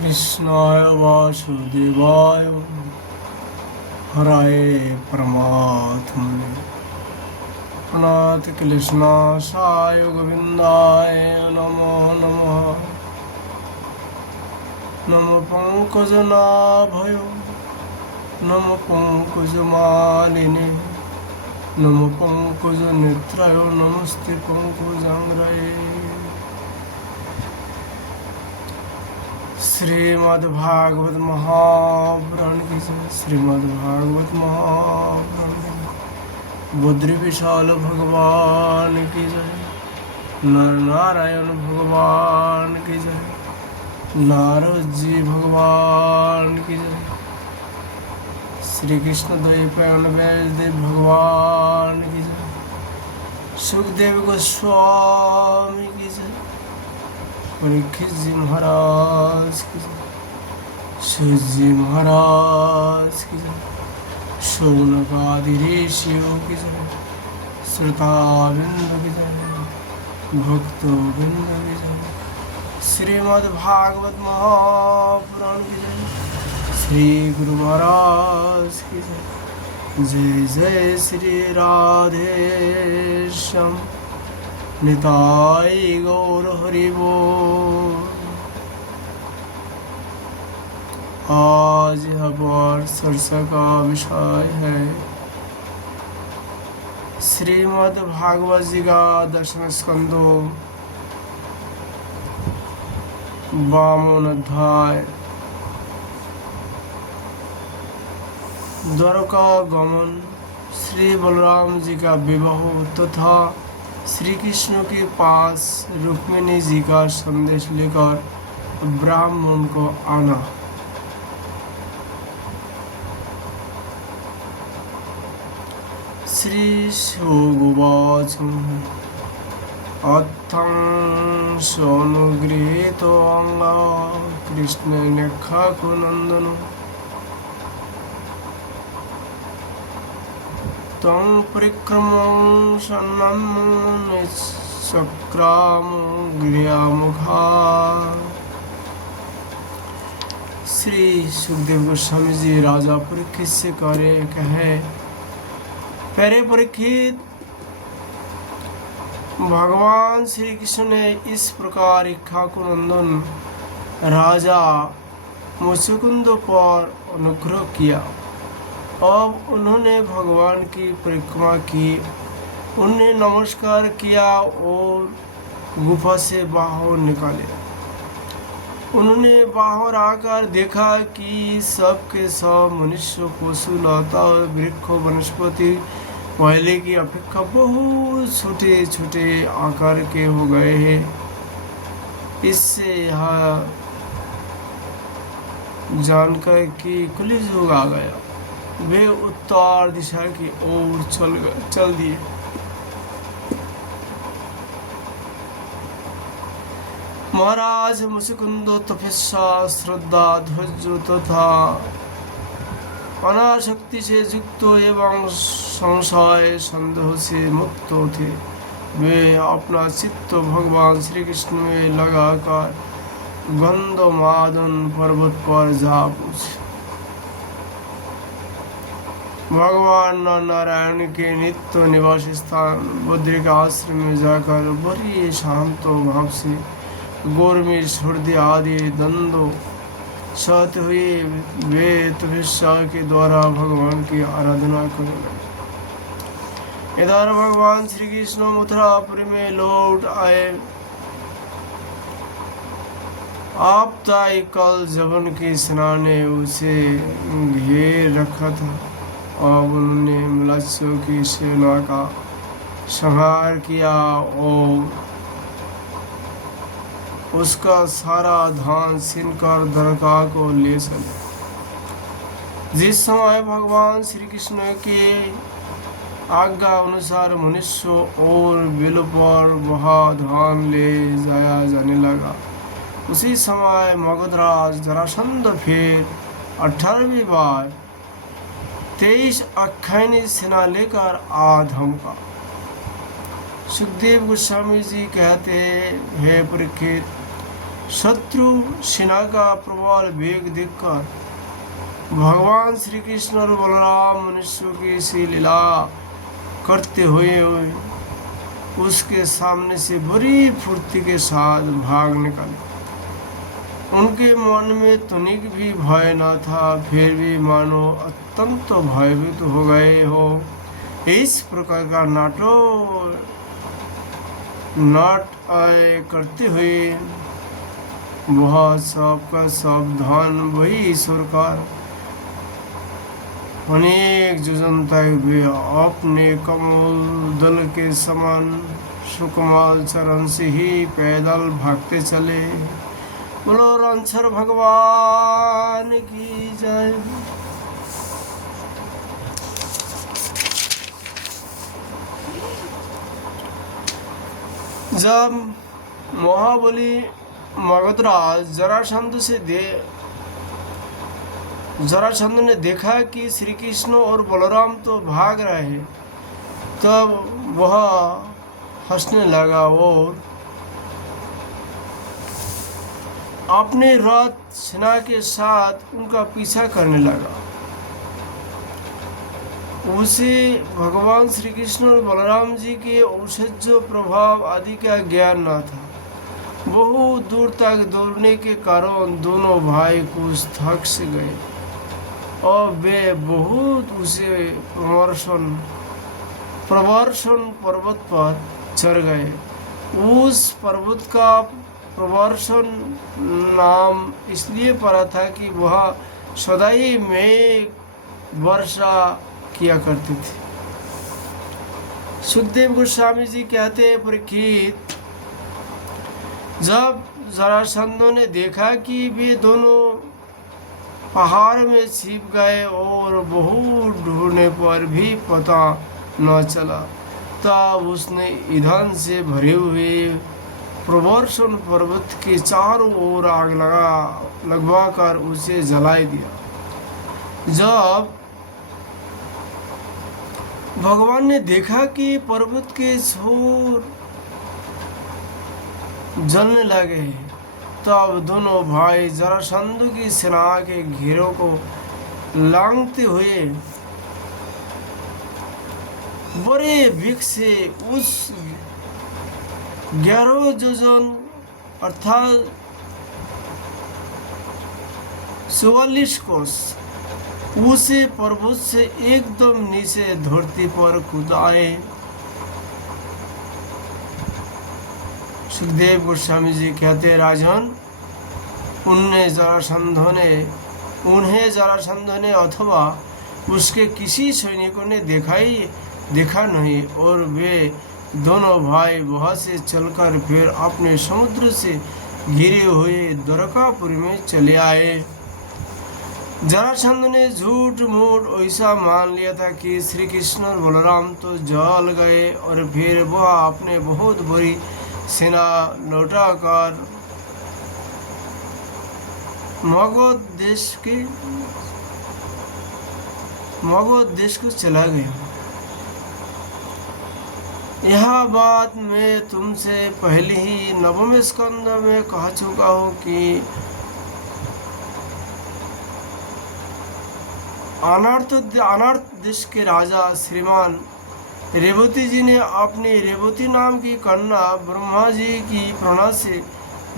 कृष्णाय वासुदेवाय हराय परमात्मने प्रणत क्लेशनाशाय गोविन्दाय नमो नमः। नमो पंकजनाभय नमो पंकजमालिने नमो पंकजनेत्राय नमस्ते पंकजांग्रये। श्रीमद्भागवत महापुराण की जय। श्रीमद्भागवत महापुराण की जय। बुद्धि विशाल भगवान की जय। नर नारायण भगवान की जय। नारद जी भगवान की जय। श्री कृष्ण द्वैपायन व्यासदेव भगवान की जय। सुखदेव गोस्वामी की जय। परीक्षित जी महाराज की जय। सूत जी महाराज की जय। शौनक आदि ऋषियों की जय। श्रोताबिंद की जय। भक्तोबिंद की जय। श्रीमद्भागवत महापुराण की जय। श्री गुरु महाराज की जय। जय जय श्री राधे श्याम निताय गौर हरि बोल। आज हमारी चर्चा का विषय है श्रीमद् भागवत जी का 10वें स्कंदो 52 अध्याय द्वारका गमन, श्री बलराम जी का विवाह तथा श्री कृष्ण के पास रुक्मिणी जी का संदेश लेकर ब्राह्मण को आना। श्री शुगवाच अथं सोनुगृहीतो अंगा कृष्ण नेखाकुनंदन तम परिक्रमं सन्नम चक्राम गृहमुखा। श्री सुखदेव गोस्वामी जी राजा परीक्षित से कहे, प्यारे परीक्षित, भगवान श्री कृष्ण ने इस प्रकार इक्ष्वाकुनंदन राजा मुचुकुंद पर अनुग्रह किया। अब उन्होंने भगवान की परिक्रमा की, उन्हें नमस्कार किया और गुफा से बाहर निकाले। उन्होंने बाहर आकर देखा कि सब के सब मनुष्य, पशु, लता और वृक्ष वनस्पति पहले की अपेक्षा बहुत छोटे छोटे आकार के हो गए हैं। इससे यह जानकर कि कलियुग आ गया। वे उत्तर दिशा की ओर चल दिए। महाराज मुचुकुंद तपस्या, श्रद्धा, धैर्य तथा अनासक्ति से युक्त एवं संशय संदेह से मुक्त थे। वे अपना चित्त भगवान श्री कृष्ण में लगाकर गंधमादन पर्वत पर जा पहुंचे। भगवान नारायण के नित्य निवास स्थान बद्रिका आश्रम में जाकर बड़ी शांत भाव से गौरमी हृदय आदि द्वंद्व सत हुए वे तपस्या के द्वारा भगवान की आराधना करने लगे। इधर भगवान श्री कृष्ण मथुरापुरी में लौट आए। आपताई कल जबन की सेना ने उसे घेर रखा था। अब उन्होंने मत्स्यों की सेना का संहार किया और उसका सारा धान छीनकर द्वारका को ले चले। जिस समय भगवान श्री कृष्ण के आज्ञा अनुसार मनुष्य और बिल पर वह धान ले जाया जाने लगा, उसी समय मगधराज जरासंध फिर 18वीं बार 23 अक्षयणी सेना लेकर आ धमका। सुखदेव गोस्वामी जी कहते हैं, हे परीक्षित, शत्रु सेना का प्रबल वेग देखकर भगवान श्री कृष्ण और बलराम मनुष्यों की सी लीला करते हुए उसके सामने से बड़ी फुर्ती के साथ भाग निकले। उनके मन में तनिक भी भय न था, फिर भी मानो अत्यंत भयभीत हो गए हो। इस प्रकार का नाट करते हुए वह सबका सावधान वही ईश्वर का अनेक योजन तक वे अपने कमल दल के समान सुकुमार चरण से ही पैदल भागते चले। बोलो रणछर भगवान की जय। जब महाबली मगधराज जरासंध ने देखा कि श्री कृष्ण और बलराम तो भाग रहे हैं, तब वह हंसने लगा और अपने रथ सेना के साथ उनका पीछा करने लगा। उसे भगवान श्री कृष्ण और बलराम जी के औषध प्रभाव आदि का ज्ञान न था। बहुत दूर तक दौड़ने के कारण दोनों भाई कुछ थक से गए और वे बहुत उसे प्रवर्षण पर्वत पर चढ़ गए। उस पर्वत का प्रवर्षण नाम इसलिए पड़ा था कि वह सदाई मेघ वर्षा किया करते थे। सुखदेव गोस्वामी जी कहते हैं, परीक्षित, जब जरासंध ने देखा कि वे दोनों पहाड़ में छिप गए और बहुत ढूंढने पर भी पता न चला, तब उसने ईंधन से भरे हुए प्रवर्षण पर्वत के चारों ओर आग लगवा कर उसे जला दिया। जब भगवान ने देखा कि पर्वत के छोर जलने लगे, तब दोनों भाई जरासंध की सेना के घेरों को लांघते हुए बड़े वेग से उस 11 योजन अर्थात 44 कोस उसे पर्वत से एकदम नीचे धरती पर कूद आए। सुखदेव गोस्वामी जी कहते, राजन, उन्हें जरासंध ने अथवा उसके किसी सैनिकों ने देखा नहीं, और वे दोनों भाई वहां से चलकर फिर अपने समुद्र से घिरे हुए द्वारकापुरी में चले आए। जरासंध ने झूठ मूठ ऐसा मान लिया था कि श्री कृष्ण और बलराम तो जल गए, और फिर वह अपने बहुत बड़ी सेना लौटाकर मगध देश को चला गया। यह बात मैं तुमसे पहले ही 9वें स्कंद में कह चुका हूँ कि अनर्थ देश के राजा श्रीमान रेवती जी ने अपनी रेवती नाम की कन्या ब्रह्मा जी की प्रेरणा से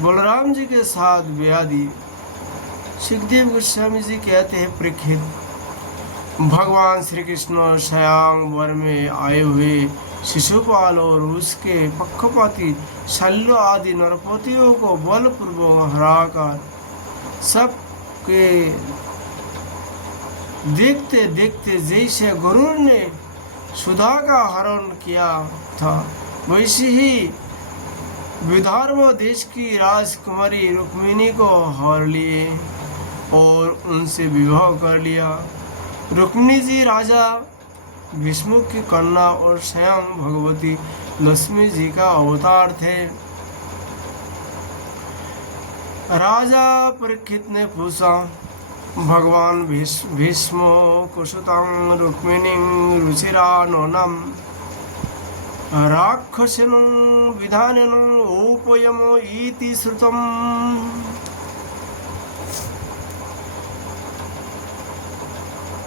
बलराम जी के साथ ब्याह दी। सुखदेव गोस्वामी जी कहते हैं, परीक्षित, भगवान श्री कृष्ण स्वयं वर में आए हुए शिशुपाल और उसके पक्षपाती शल्य आदि नरपतियों को बलपूर्वक हराकर सबके देखते देखते जैसे गरुड़ ने सुधा का हरण किया था, वैसे ही विदर्भ देश की राजकुमारी रुक्मिणी को हर लिए और उनसे विवाह कर लिया। रुक्मिणी जी राजा विष्णु की कन्या और स्वयं भगवती लक्ष्मी जी का अवतार थे। राजा परीक्षित ने पूछा, भगवान भीष्मो कुशुतं रुक्मिणीं रुचिरा नूनम राक्षसेन विधानेन उपयम इति श्रुतम्।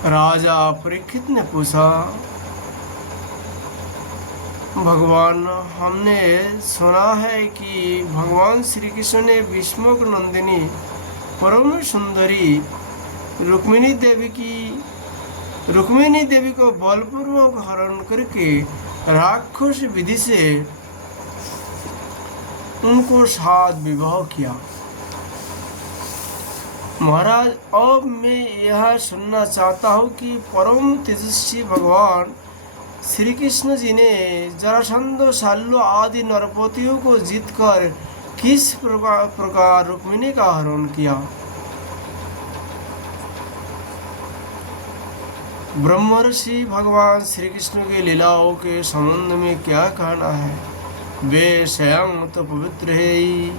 राजा परीक्षित ने पूछा, भगवान, हमने सुना है कि भगवान श्री कृष्ण ने भीष्मक नंदिनी परम सुंदरी रुक्मिणी देवी को बलपूर्वक हरण करके राक्षस विधि से उनको साथ विवाह किया। महाराज, अब मैं यह सुनना चाहता हूँ कि परम तेजस्वी भगवान श्री कृष्ण जी ने जरासंध, शल्य आदि नरपतियों को जीतकर किस प्रकार रुक्मिणी का हरण किया। ब्रह्मर्षि भगवान श्री कृष्ण की लीलाओं के संबंध में क्या कहना है? वे स्वयं तो पवित्र है ही,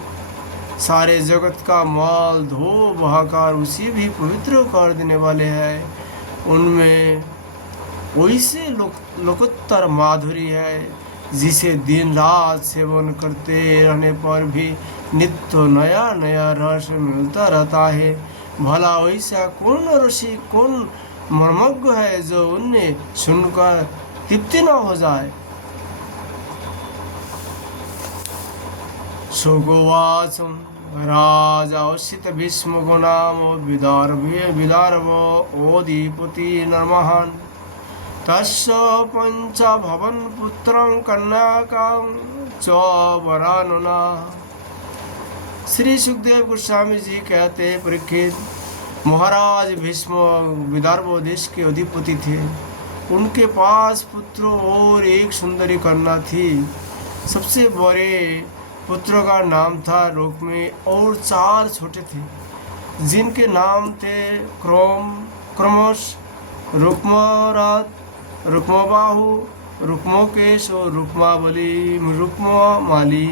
सारे जगत का माल धो बहाकर उसी भी पवित्र कर देने वाले हैं। उनमें वैसे लोकोत्तर माधुरी है जिसे दिन रात सेवन करते रहने पर भी नित्य नया नया रस मिलता रहता है। भला वैसा कौन ऋषि, कौन मर्मज्ञ है जो उन्हें सुनकर तृप्ति न हो जाए। सुगोवाच राजावसित भीष्मको नाम विदर्भ ओधिपति नरमहान् तस्य पंच भवन पुत्रं कन्याकां च वरानना। श्री सुखदेव गोस्वामी जी कहते, परीक्षित, महाराज भीष्म विदर्भ देश के अधिपति थे। उनके पास पुत्र और एक सुंदरी कन्या थी। सबसे बड़े पुत्र का नाम था रुक्मी और 4 छोटे थे जिनके नाम थे क्रमश, रुक्मरथ, रुक्मबाहु, रुक्मकेश और रुक्मावली, रुक्मामाली।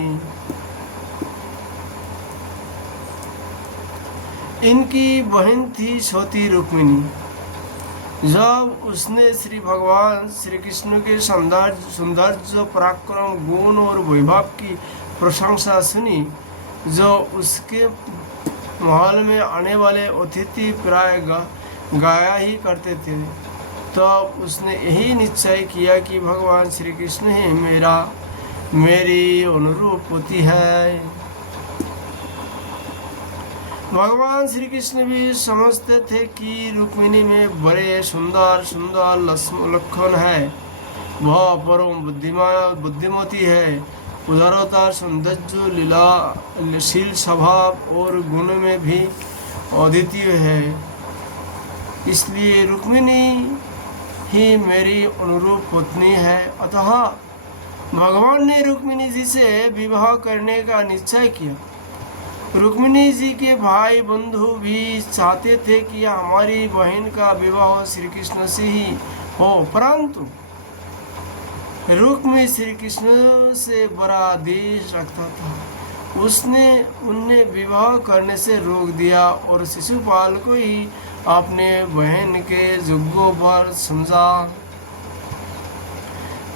इनकी बहन थी छोटी रुक्मिणी। जब उसने श्री भगवान श्री कृष्ण के सौंदर्य, पराक्रम, गुण और वैभव की प्रशंसा सुनी, जो उसके महल में आने वाले अतिथि प्राय गाया ही करते थे, तब उसने यही निश्चय किया कि भगवान श्री कृष्ण ही मेरी अनुरूप पति है। भगवान श्री कृष्ण भी समझते थे कि रुक्मिणी में बड़े सुंदर लक्षण है। वह परम बुद्धिमती है, उदारता, सौंदर्य, लीलाशील स्वभाव और गुण में भी अद्वितीय है। इसलिए रुक्मिणी ही मेरी अनुरूप पत्नी है। अतः भगवान ने रुक्मिणी जी से विवाह करने का निश्चय किया। रुक्मिणी जी के भाई बंधु भी चाहते थे कि हमारी बहन का विवाह श्री कृष्ण से ही हो, परंतु रुक्मी श्री कृष्ण से बड़ा द्वेष रखता था। उसने उन्हें विवाह करने से रोक दिया और शिशुपाल को ही अपने बहन के योग्य पर समझा।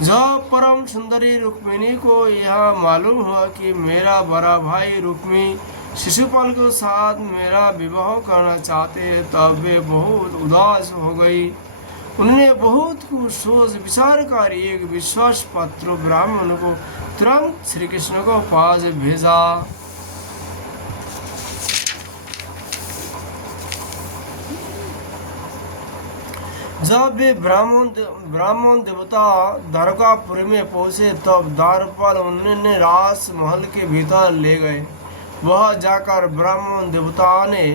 जब परम सुंदरी रुक्मिणी को यह मालूम हुआ कि मेरा बड़ा भाई रुक्मी शिशुपाल के साथ मेरा विवाह करना चाहते हैं, तब वे बहुत उदास हो गई। उन्होंने बहुत कुछ सोच विचार कर एक विश्वास पात्र ब्राह्मण को तुरंत श्री कृष्ण को पास भेजा। जब वे ब्राह्मण देवता द्वारकापुर में पहुंचे, तब द्वारपाल उन्हें राज महल के भीतर ले गए। वह जाकर ब्राह्मण देवता ने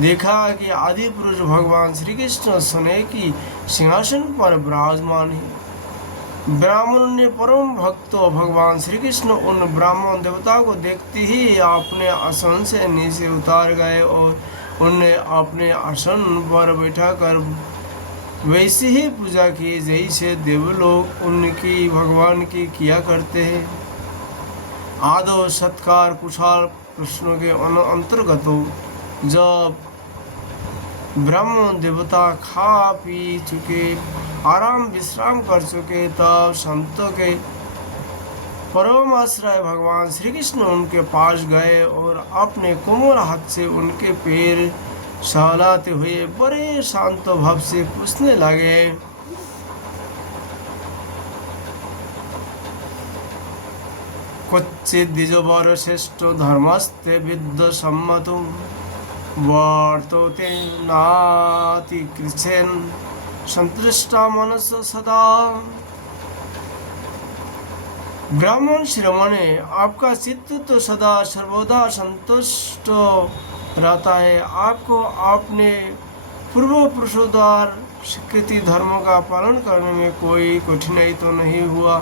देखा कि आदि पुरुष भगवान श्री कृष्ण सोने की सिंहासन पर विराजमान है। ब्राह्मणों ने परम भक्त भगवान श्री कृष्ण उन ब्राह्मण देवता को देखते ही अपने आसन से नीचे उतार गए और उन्हें अपने आसन पर बैठाकर वैसे ही पूजा की जैसे देवलोक उनकी भगवान की किया करते हैं। आदर सत्कार कुशल प्रश्नों के अंतर्गत जब ब्राह्मण देवता खा पी चुके, आराम विश्राम कर चुके, तब संतों के परम आश्रय भगवान श्री कृष्ण उनके पास गए और अपने कोमल हाथ से उनके पैर सहलाते हुए बड़े शांत भाव से पूछने लगे, क्वचिद्विजवर श्रेष्ठ धर्मस्ते विद्ध सम्मतुं वर्तते नाति कृच्छेन संतुष्टा मनस सदा। ब्राह्मण शिरोमणि, आपका चित्त तो सदा सर्वदा संतुष्ट रहता है। आपको आपने पूर्व पुरुषों द्वारा स्वीकृति धर्मों का पालन करने में कोई कठिनाई तो नहीं हुआ।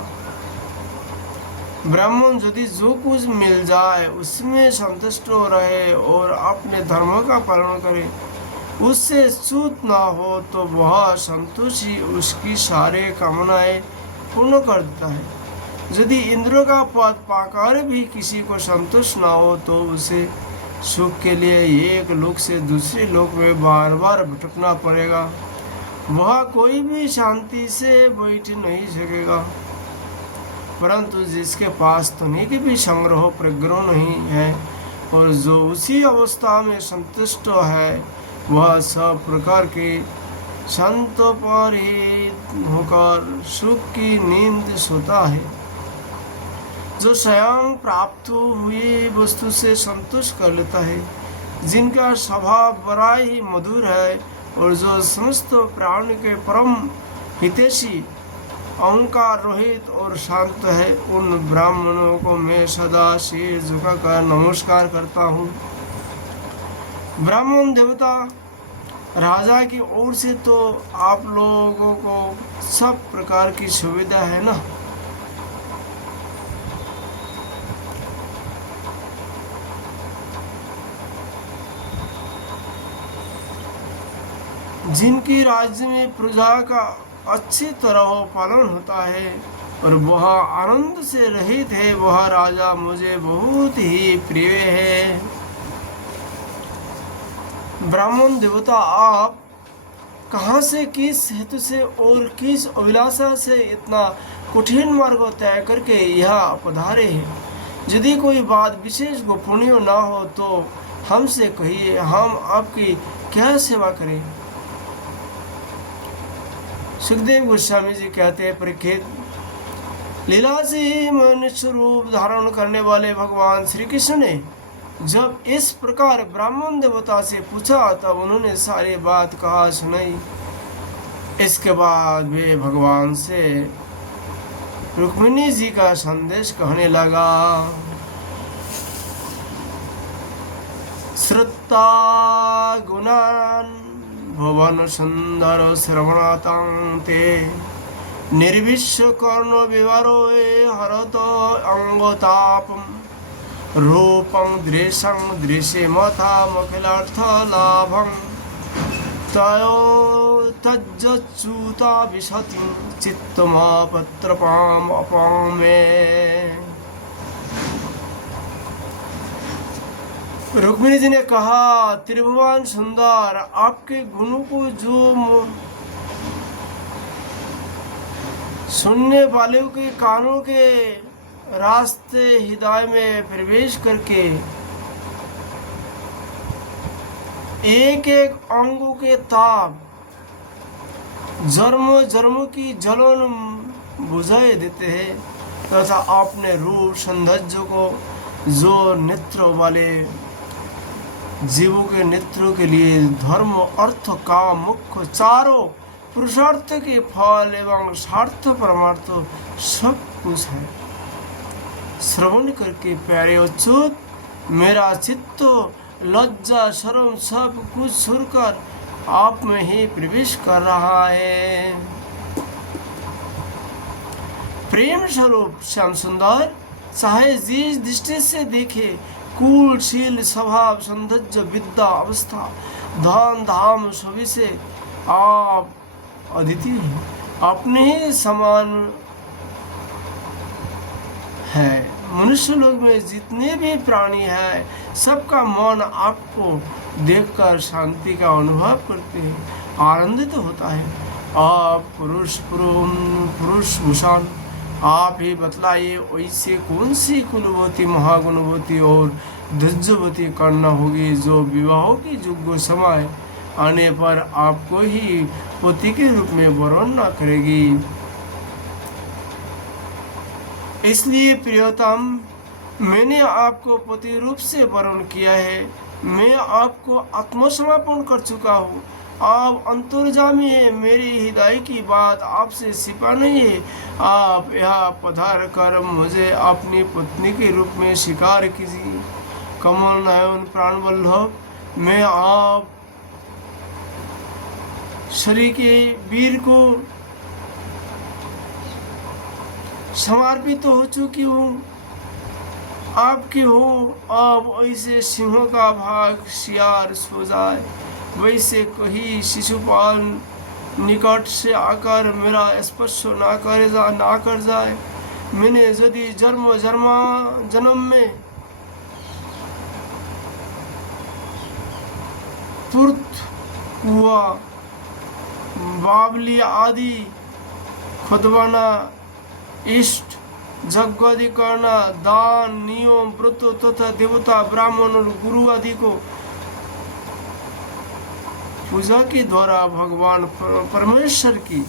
ब्राह्मण यदि जो कुछ मिल जाए उसमें संतुष्ट हो रहे और अपने धर्म का पालन करे, उससे च्युत ना हो तो वह संतोष ही उसकी सारे कामनाएं पूर्ण कर देता है। यदि इंद्र का पद पाकर भी किसी को संतुष्ट ना हो तो उसे सुख के लिए एक लोक से दूसरे लोक में बार बार भटकना पड़ेगा। वह कोई भी शांति से बैठ नहीं सकेगा। परंतु जिसके पास तनिक भी संग्रह प्रग्रह नहीं है और जो उसी अवस्था में संतुष्ट है, वह सब प्रकार के संत पर ही होकर सुख की नींद सोता है। जो स्वयं प्राप्त हुई वस्तु से संतुष्ट कर लेता है, जिनका स्वभाव बड़ा ही मधुर है और जो समस्त प्राणी के परम हितैषी, अहंकार रहित और शांत है, उन ब्राह्मणों को मैं सदा सिर झुकाकर नमस्कार करता हूँ। ब्राह्मण देवता राजा की ओर से तो आप लोगों को सब प्रकार की सुविधा है ना। जिनकी राज्य में प्रजा का अच्छी तरह पालन होता है और वह आनंद से रहित है, वह राजा मुझे बहुत ही प्रिय है। ब्राह्मण देवता, आप कहाँ से, किस हेतु से और किस अभिलाषा से इतना कठिन मार्ग तय करके यह पधारे हैं? यदि कोई बात विशेष गोपनीय ना हो तो हमसे कहिए, हम आपकी क्या सेवा करें। सुखदेव गोस्वामी जी कहते हैं, परीक्षित, लीला से ही मनुष्य रूप धारण करने वाले भगवान श्री कृष्ण ने जब इस प्रकार ब्राह्मण देवता से पूछा तब उन्होंने सारी बात कहा सुनाई। इसके बाद वे भगवान से रुक्मिणी जी का संदेश कहने लगा। श्रुता गुणान भवन सुंदर श्रवणातं ते निर्विश्य कर्ण विवरो हरत अंगतापम रूपं दृशं दृश्य मथा मखिलार्थ लाभं तयो तज्जच्युता विशति चित्तमापत्रपाम अपां में। रुक्मिणी जी ने कहा, त्रिभुवन सुंदर, आपके गुणों को जो सुनने वालों के कानों के रास्ते हृदय में प्रवेश करके एक एक अंगों के ताप जन्म जन्म की जलन बुझाए देते हैं, तथा अपने रूप सौंदर्य को जो नेत्र वाले जीवों के नेत्रों के लिए धर्म अर्थ काम मुख्य चारों पुरुषार्थ के फल एवं सार्थ परमार्थ सब कुछ है, श्रवण करके प्यारे अच्युत मेरा चित्त लज्जा शर्म सब कुछ छोड़कर आप में ही प्रवेश कर रहा है। प्रेम स्वरूप श्याम सुंदर चाहे जिस दृष्टि से देखे, कुलशील स्वभाव सौंदर्य विद्या अवस्था धन धाम सभी से आप अद्वितीय हैं, अपने ही समान है। मनुष्य लोग में जितने भी प्राणी हैं सबका मन आपको देखकर शांति का अनुभव करते हैं, आनंदित होता है। आप पुरुष भूषण आप ही बतलाइए वैसे कौन सी कुलवती महागुणवती और धज्जवती कन्या होगी जो विवाह की युग समय आने पर आपको ही पति के रूप में वरण न करेगी। इसलिए प्रियतम, मैंने आपको पति रूप से वरण किया है। मैं आपको आत्मसमर्पण कर चुका हूँ। आप अंतर्जामी है, मेरी हृदय की बात आपसे छिपा नहीं है। आप यहाँ पधार कर मुझे अपनी पत्नी के रूप में स्वीकार कीजिए। कमल नयन प्राण वल्लभ, मैं आप शरीर के वीर को समर्पित हो चुकी हूँ। आपके हो। अब ऐसे सिंहों का भाग सियार सो जाए, वैसे कहीं शिशुपाल निकट से आकर मेरा स्पर्श ना कर जाए। मैंने यदि जन्म में तुर्त कुआ बावली आदि खुदवाना, इष्ट यज्ञ करना, दान नियम व्रत तथा देवता ब्राह्मण और गुरु आदि को पूजा के द्वारा भगवान परमेश्वर की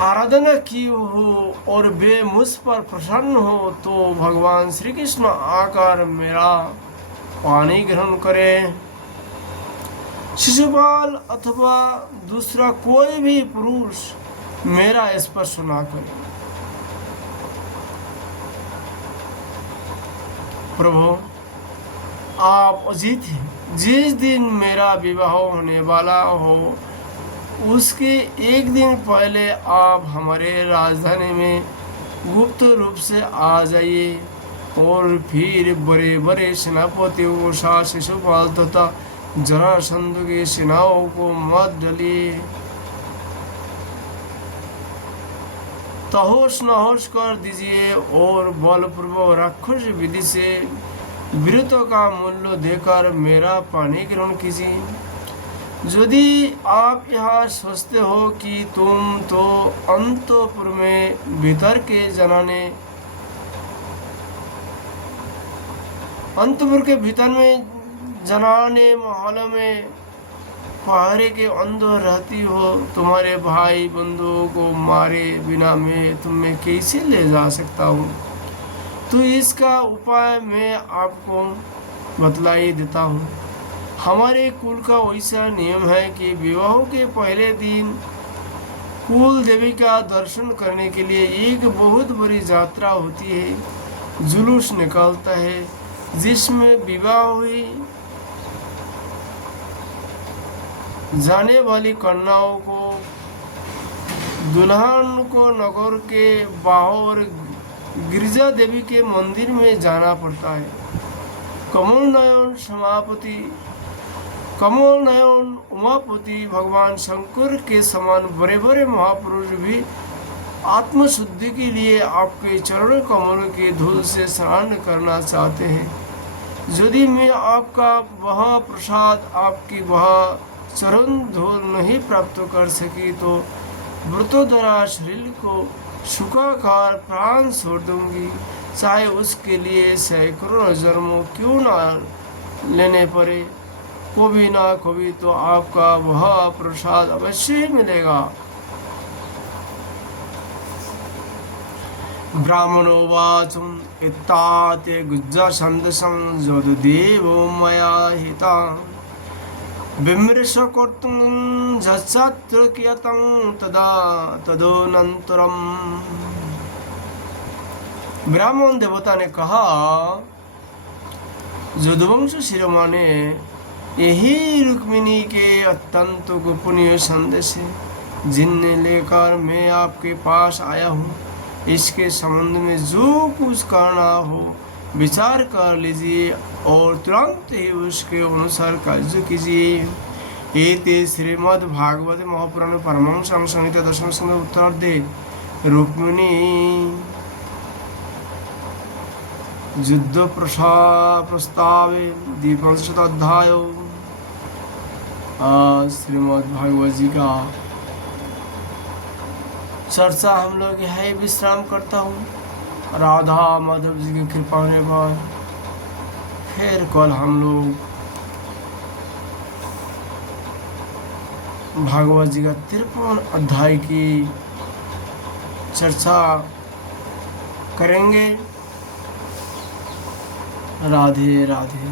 आराधना की हो और वे मुझ पर प्रसन्न हो तो भगवान श्री कृष्ण आकर मेरा पानी ग्रहण करें। शिशुपाल अथवा दूसरा कोई भी पुरुष मेरा स्पर्श ना करे। प्रभु, आप अजीत हैं। जिस दिन मेरा विवाह होने वाला हो उसके एक दिन पहले आप हमारे राजधानी में गुप्त रूप से आ जाइए और फिर बड़े बड़े सेनापतियों के साथ शिशुपाल तथा जरासंध की सेनाओं को मत डालिए। तहोश नहोश कर दीजिए और बलपूर्वक राक्षस विधि से वीरत्व का मूल्य देकर मेरा पानी ग्रहण कीजिए। यदि आप यह सोचते हो कि तुम तो अंतपुर में भीतर के जनाने अंतपुर के भीतर में जनाने महल में पहरे के अंदर रहती हो, तुम्हारे भाई बंधुओं को मारे बिना मैं तुम्हें कैसे ले जा सकता हूँ। तो इसका उपाय मैं आपको बतलाई देता हूँ। हमारे कुल का वैसा नियम है कि विवाह के पहले दिन कुल देवी का दर्शन करने के लिए एक बहुत बड़ी यात्रा होती है, जुलूस निकलता है, जिसमें विवाह हुई जाने वाली कन्याओं को दुल्हन को नगर के बाहर गिरजा देवी के मंदिर में जाना पड़ता है। कमल नयन उमापति भगवान शंकर के समान बड़े बड़े महापुरुष भी आत्मशुद्धि के लिए आपके चरण कमल के धूल से स्नान करना चाहते हैं। यदि मैं आपका वह प्रसाद, आपकी वह चरण धूल नहीं प्राप्त कर सकी तो व्रतोदरा शरीर को सुखाकार प्राण छोड़ दूंगी, चाहे उसके लिए सैकड़ों जन्मों क्यों ना लेने पड़े। कभी ना कभी तो आपका वह प्रसाद अवश्य मिलेगा। ब्राह्मणोवाचम् इत्ताते गुज्जछन्दसं यदुदेवो मया हिता विमृश कर्तुं यच्छत्र कियतं तदा तदनन्तरम्। ब्राह्मण देवता ने कहा, यदुवंश शिरोमणि ने यही रुक्मिणी के अत्यंत गोपनीय संदेश है जिन्हें लेकर मैं आपके पास आया हूँ। इसके संबंध में जो कुछ करना हो विचार कर लीजिए और तुरंत ही उसके अनुसार कार्य कीजिए। एते श्रीमद् भागवत महापुराण परमहंस संहिता दशम स्कंध उत्तरार्धे रुक्मिणी युद्ध प्रस्तावे द्विपंचशत अध्याय आज श्रीमद् भागवत जी का चर्चा हम लोग यही विश्राम करता हूँ। राधा माधव जी की कृपा होने पर फिर कल हम लोग भागवत जी का 53 अध्याय की चर्चा करेंगे। राधे राधे।